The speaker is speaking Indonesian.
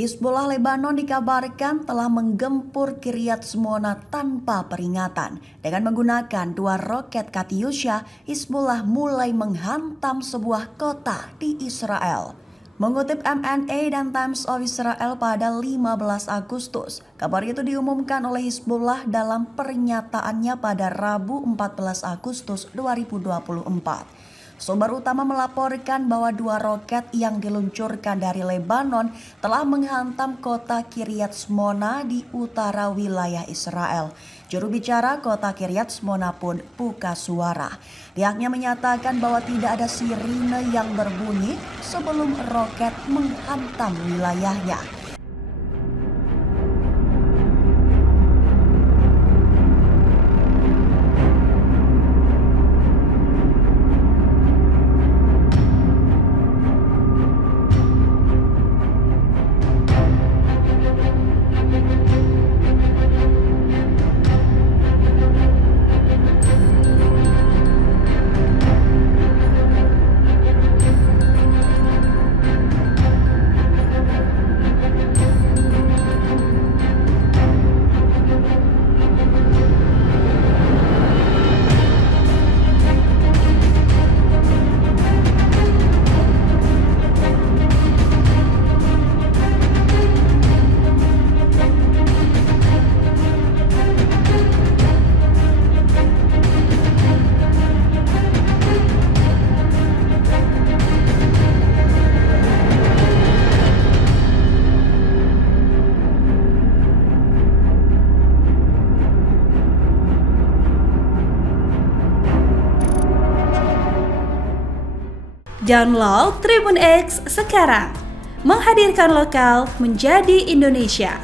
Hizbullah Lebanon dikabarkan telah menggempur Kiryat Shmona tanpa peringatan. Dengan menggunakan 2 roket Katyusha, Hizbullah mulai menghantam sebuah kota di Israel. Mengutip MNA dan Times of Israel pada 15 Agustus, kabar itu diumumkan oleh Hizbullah dalam pernyataannya pada Rabu 14 Agustus 2024. Sumber utama melaporkan bahwa 2 roket yang diluncurkan dari Lebanon telah menghantam kota Kiryat Shmona di utara wilayah Israel. Juru bicara kota Kiryat Shmona pun buka suara. Pihaknya menyatakan bahwa tidak ada sirine yang berbunyi sebelum roket menghantam wilayahnya. Download Tribun X sekarang, menghadirkan lokal menjadi Indonesia.